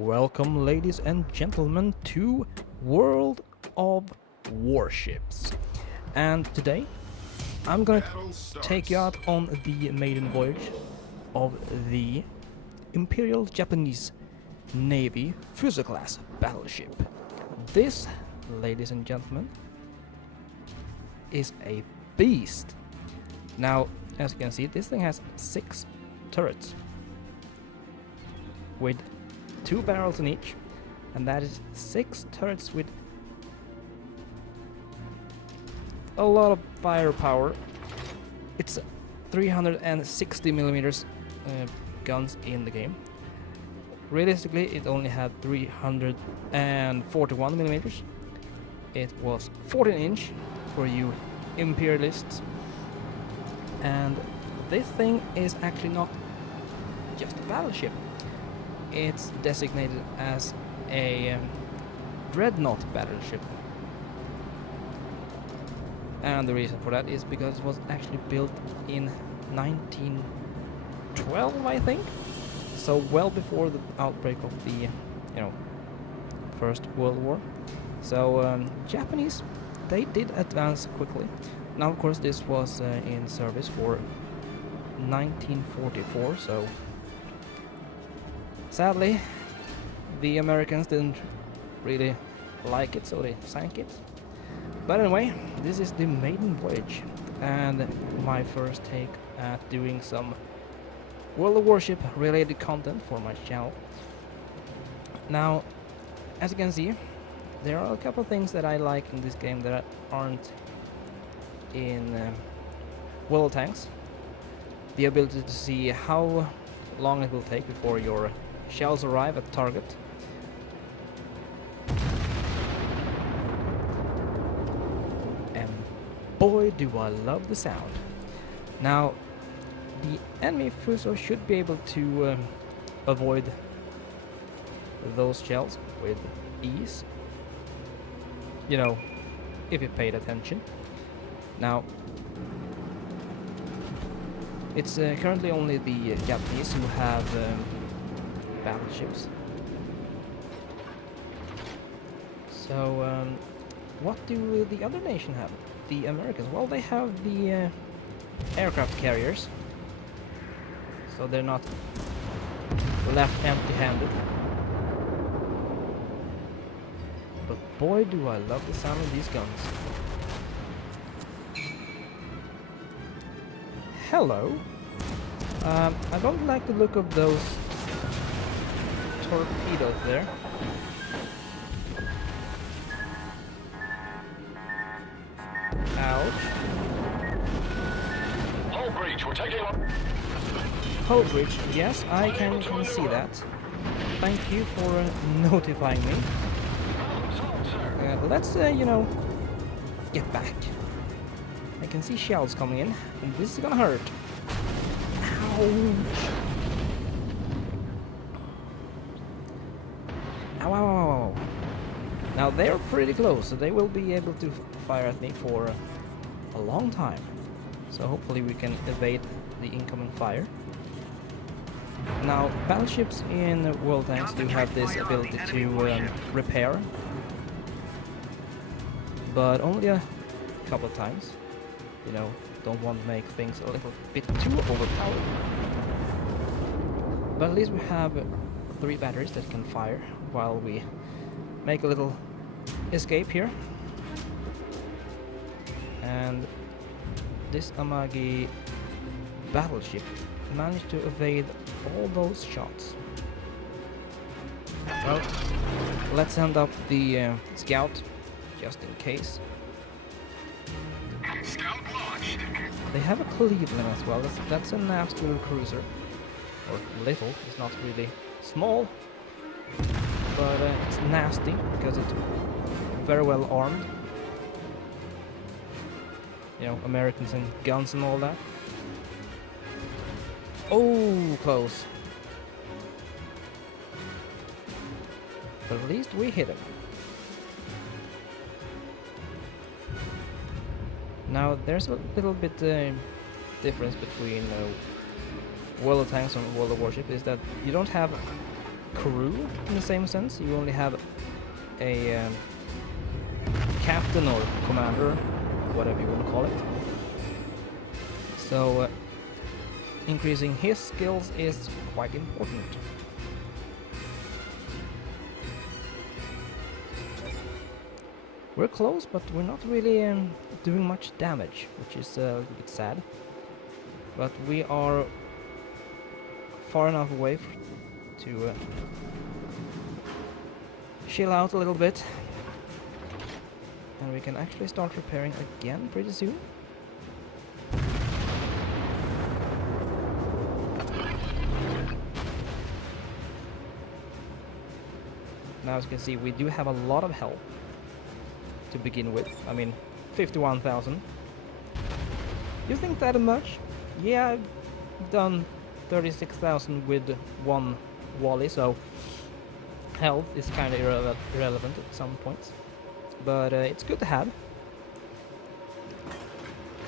Welcome, ladies and gentlemen, to World of Warships. And today, I'm gonna take you out on the maiden voyage of the Imperial Japanese Navy Fuso class battleship. This, ladies and gentlemen, is a beast. Now, as you can see, this thing has 6 turrets with 2 barrels in each, and that is 6 turrets with a lot of firepower. It's 360 millimeters guns in the game. Realistically, it only had 341 millimeters. It was 14 inch for you imperialists, and this thing is actually not just a battleship. It's designated as a dreadnought battleship, and the reason for that is because it was actually built in 1912, I think, so well before the outbreak of the First World War. So Japanese, they did advance quickly. Now of course this was in service for 1944, so sadly, the Americans didn't really like it, so they sank it. But anyway, this is the Maiden Voyage, and my first take at doing some World of Warship related content for my channel. Now, as you can see, there are a couple of things that I like in this game that aren't in World of Tanks. The ability to see how long it will take before your shells arrive at target. And boy do I love the sound. Now, the enemy Fuso should be able to avoid those shells with ease. You know, if you paid attention. Now, it's currently only the Japanese who have battleships. So, what do the other nation have? The Americans? Well, they have the aircraft carriers, so they're not left empty-handed. But boy, do I love the sound of these guns. Hello. I don't like the look of those torpedoes there. Ouch. Hull breach, we're taking on. Hull breach, yes, I can see that. Thank you for notifying me. Let's, get back. I can see shells coming in, and this is gonna hurt. Ouch! Ow, ow, ow, ow. Now they're pretty close, so they will be able to fire at me for a long time. So hopefully we can evade the incoming fire. Now, battleships in World Tanks do have this ability to repair, but only a couple of times. You know, don't want to make things a little bit too overpowered. But at least we have 3 batteries that can fire while we make a little escape here. And this Amagi battleship managed to evade all those shots. Well, let's send up the scout just in case. Scout launched. They have a Cleveland as well. That's a nasty little cruiser. Or little, it's not really small. But it's nasty because it's very well armed. You know, Americans and guns and all that. Oh, close. But at least we hit him. Now, there's a little bit difference between World of Tanks and World of Warship is that you don't have crew in the same sense. You only have a captain or commander, whatever you want to call it. So increasing his skills is quite important. We're close, but we're not really doing much damage, which is a little bit sad. But we are far enough away to chill out a little bit. And we can actually start repairing again pretty soon. Now as you can see, we do have a lot of help to begin with. I mean, 51,000. You think that much? Yeah, I've done 36,000 with one Wally, so health is kind of irrelevant at some points. But it's good to have.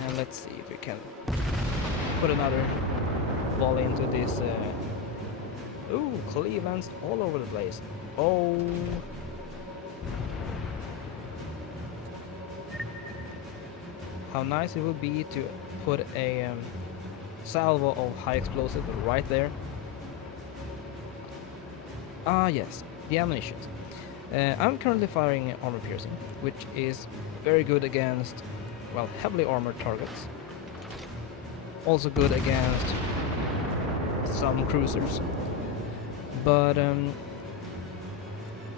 And let's see if we can put another volley into this. Ooh, Cleveland's all over the place. Oh. How nice it would be to put a salvo of high explosive right there. Ah yes, the ammunition. I'm currently firing armor piercing, which is very good against, well, heavily armored targets. Also good against some cruisers. But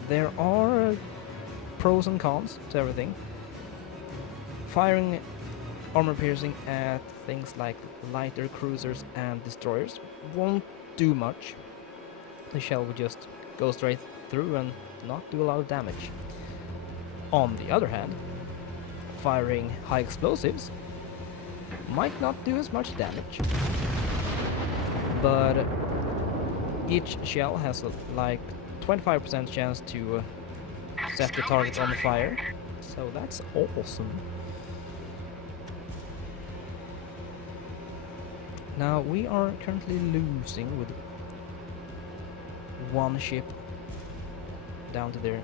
there are pros and cons to everything. Firing armor piercing at things like lighter cruisers and destroyers won't do much. The shell will just go straight through and not do a lot of damage. On the other hand, firing high explosives might not do as much damage, but each shell has like 25% chance to set the target on fire, so that's awesome. Now we are currently losing with one ship down to there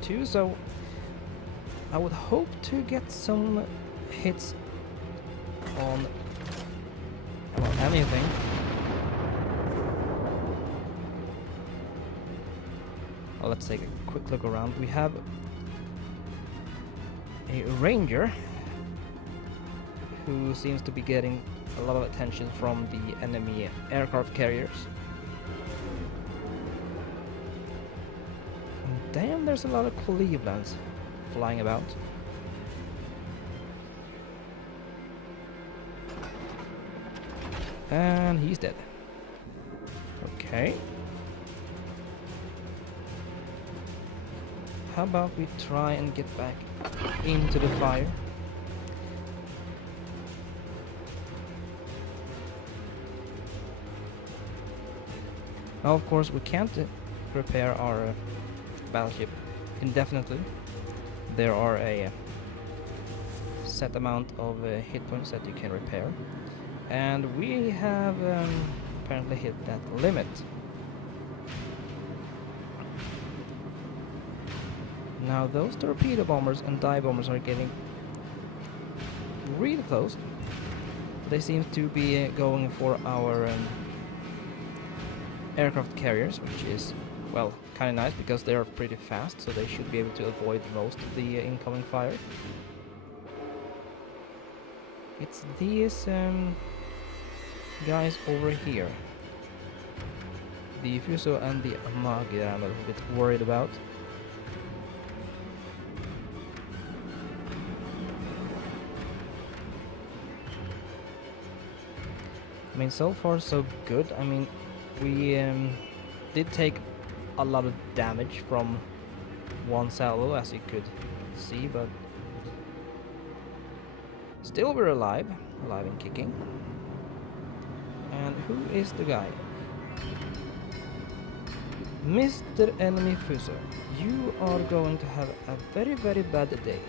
too, so I would hope to get some hits on, well, anything. Well, let's take a quick look around. We have a ranger who seems to be getting a lot of attention from the enemy aircraft carriers. And damn, there's a lot of Clevelands flying about. And he's dead. Okay. How about we try and get back into the fire? Now, of course, we can't repair our battleship indefinitely. There are a set amount of hit points that you can repair, and we have apparently hit that limit. Now those torpedo bombers and dive bombers are getting really close. They seem to be going for our aircraft carriers, which is, well, kind of nice because they are pretty fast, so they should be able to avoid most of the incoming fire. It's these guys over here, the Fuso and the Amagi, that I'm a little bit worried about. I mean, so far so good. I mean, we did take a lot of damage from one salvo, as you could see, but still we're alive and kicking. And who is the guy? Mr. Enemy Fuso, you are going to have a very, very bad day.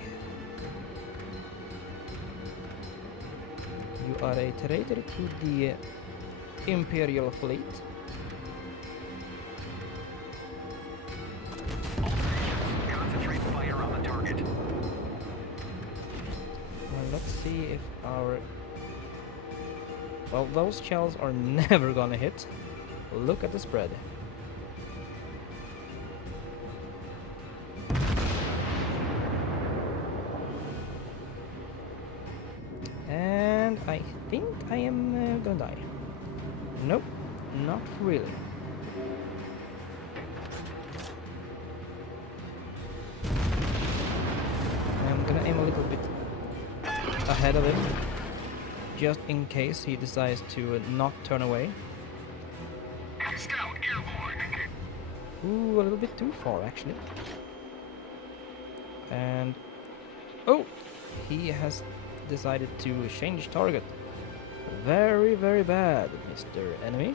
You are a traitor to the Imperial fleet. our... Well, those shells are never gonna hit. Look at the spread. And I think I am gonna die. Nope, not really. I'm gonna aim a little bit ahead of him, just in case he decides to not turn away. Scout airborne. Ooh, a little bit too far actually. And oh, he has decided to change target. Very, very bad, Mr. Enemy.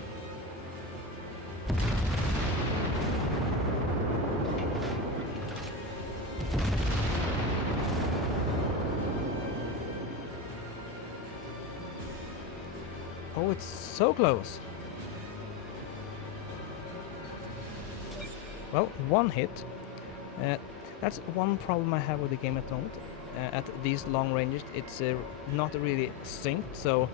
Oh, it's so close. Well, one hit. That's one problem I have with the game at the moment. At these long ranges, it's not really synced, so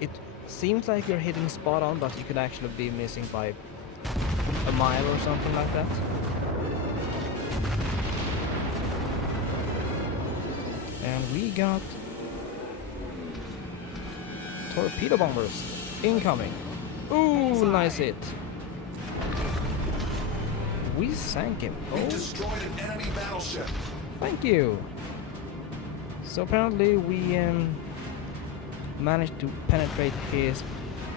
it seems like you're hitting spot on, but you could actually be missing by a mile or something like that. And we got torpedo bombers incoming. Ooh, nice hit. We sank him. We Oh, destroyed an enemy battleship. thank you. So apparently we managed to penetrate his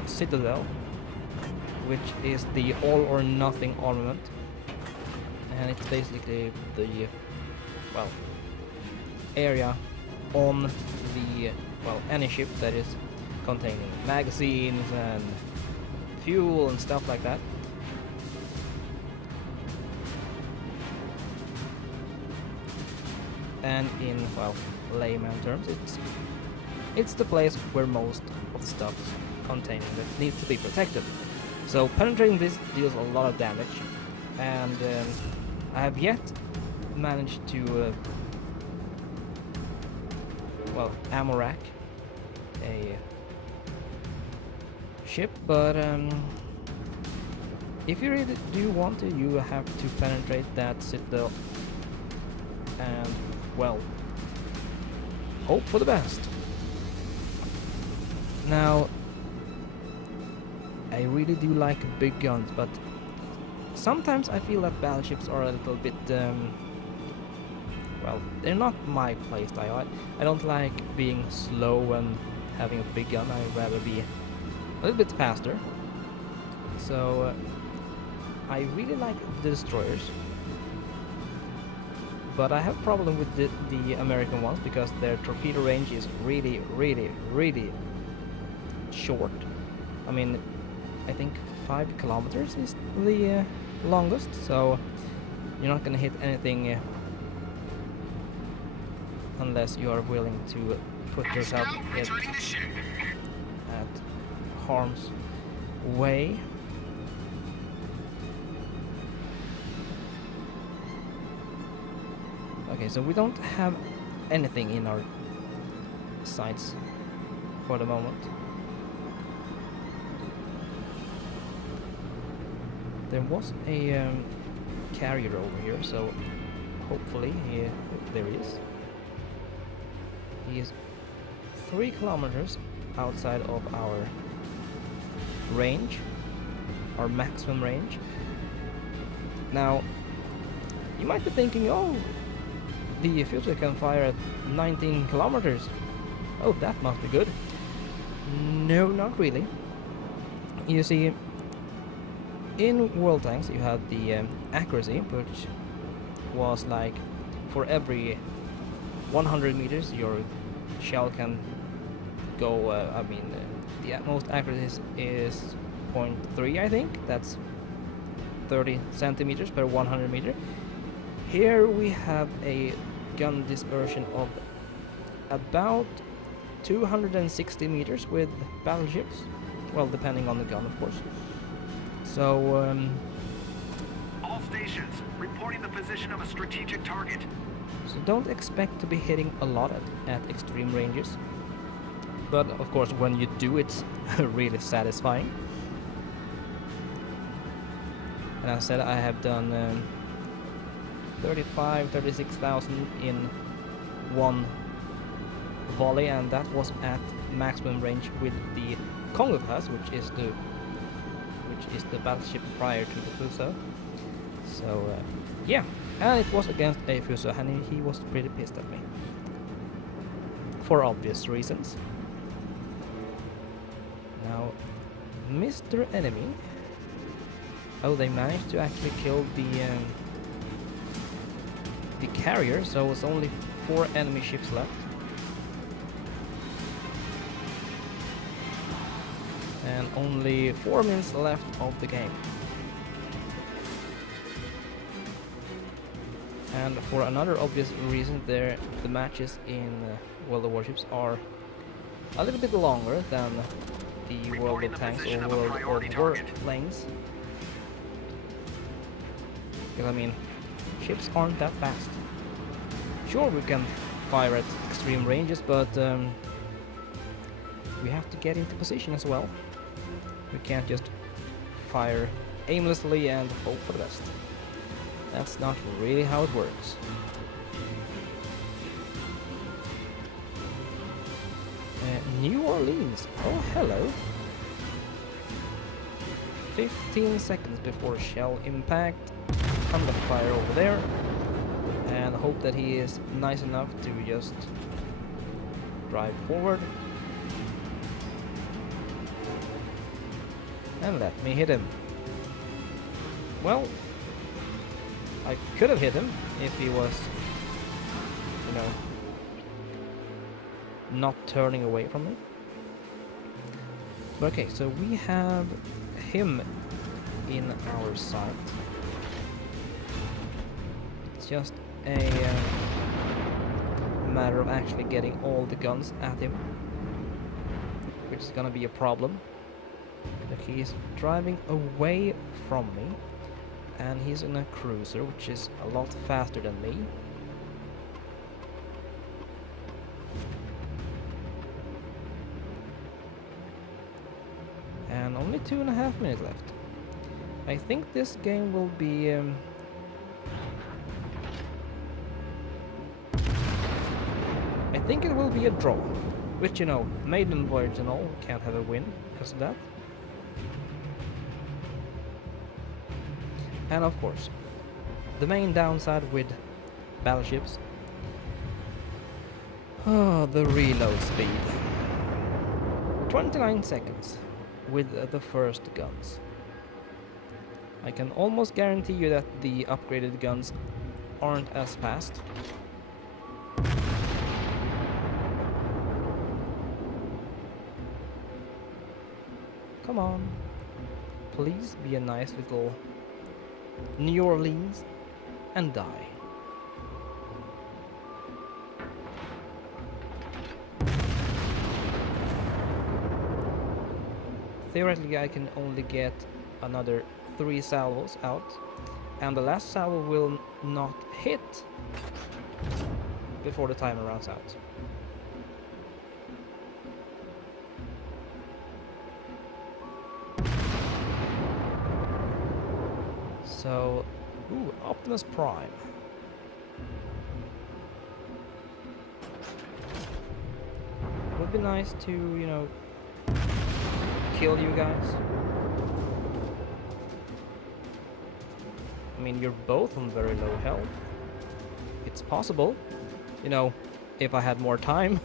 citadel, which is the all or nothing armament, and it's basically the well area on the any ship that is containing magazines and fuel and stuff like that. And in, well, layman terms, it's the place where most of the stuff containing that needs to be protected. So penetrating this deals a lot of damage, and I have yet managed to ammo rack a ship, but if you really do want to, you have to penetrate that citadel and, well, hope for the best. Now, I really do like big guns, but sometimes I feel that battleships are a little bit, well, they're not my playstyle. I don't like being slow and having a big gun. I'd rather be a little bit faster. So, I really like the destroyers. But I have a problem with the American ones because their torpedo range is really, really, really short. I mean, I think 5 kilometers is the longest, so you're not gonna hit anything unless you are willing to put yourself at harm's way. Okay, so we don't have anything in our sights for the moment. There was a carrier over here, so hopefully there he is. He is 3 kilometers outside of our range, our maximum range. Now, you might be thinking, oh, the Fusö can fire at 19 kilometers. Oh, that must be good. No, not really. You see, in World Tanks you had the accuracy, which was like for every 100 meters your shell can go, the most accuracy is 0.3, I think. That's 30 centimeters per 100 meter. Here we have a gun dispersion of about 260 meters with battleships. Well, depending on the gun, of course. So, All stations, reporting the position of a strategic target. So don't expect to be hitting a lot at extreme ranges. But of course when you do, it's really satisfying. And as I said, I have done 36,000 in one volley, and that was at maximum range with the Congo class, which is the battleship prior to the Fuso. So yeah, and it was against a Fuso, and he was pretty pissed at me for obvious reasons. Now, Mr. Enemy. Oh, they managed to actually kill the carrier, so it's only 4 enemy ships left. And only 4 minutes left of the game. And for another obvious reason, the matches in World of Warships are a little bit longer than the World of Tanks or World of Warplanes. Because I mean, ships aren't that fast. Sure, we can fire at extreme ranges, but we have to get into position as well. We can't just fire aimlessly and hope for the best. That's not really how it works. New Orleans. Oh, hello. 15 seconds before shell impact. I'm gonna fire over there and hope that he is nice enough to just drive forward and let me hit him. Well, I could have hit him if he was, you know, not turning away from me. But okay, so we have him in our sight. It's just a matter of actually getting all the guns at him, which is gonna be a problem. Look, he's driving away from me, and he's in a cruiser, which is a lot faster than me. And only 2.5 minutes left. I think this game will be I think it will be a draw, which, you know, Maiden Voyage and all can't have a win because of that. And of course, the main downside with battleships, the reload speed. 29 seconds with the first guns. I can almost guarantee you that the upgraded guns aren't as fast. Come on, please be a nice little New Orleans and die. Theoretically, I can only get another 3 salvos out, and the last salvo will not hit before the timer runs out. So, ooh, Optimus Prime. It would be nice to, you know, kill you guys. I mean, you're both on very low health. It's possible, you know, if I had more time.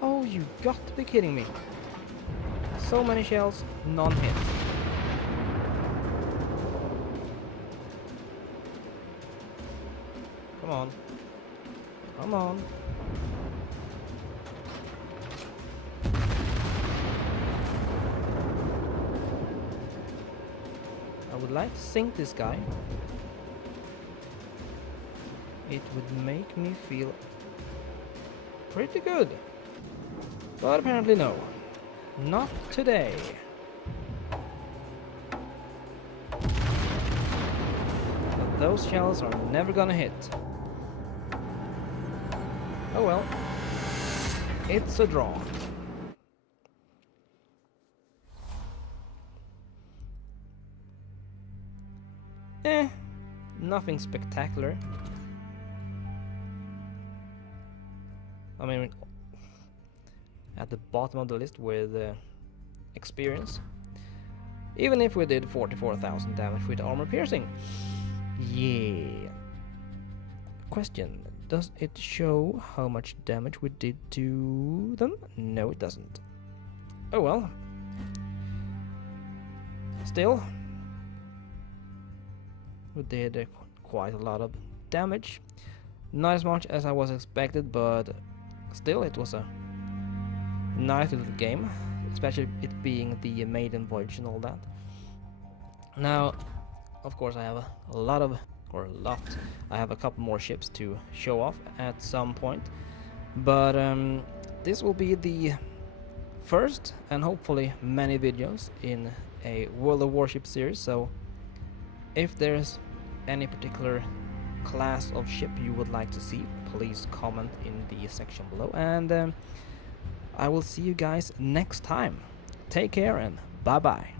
Oh, you got to be kidding me. So many shells, non-hit. Come on. Come on. I would like to sink this guy. It would make me feel pretty good. But apparently no. Not today. Those shells are never gonna hit. Oh well. It's a draw. Nothing spectacular. I mean, at the bottom of the list with experience. Even if we did 44,000 damage with armor piercing. Yeah. Question. Does it show how much damage we did to them? No, it doesn't. Oh well. Still, we did quite a lot of damage. Not as much as I was expected, but still it was a nice little game, especially it being the Maiden Voyage and all that. Now, of course, I have I have a couple more ships to show off at some point, but this will be the first and hopefully many videos in a World of Warships series. So if there's any particular class of ship you would like to see, please comment in the section below, and I will see you guys next time. Take care and bye bye.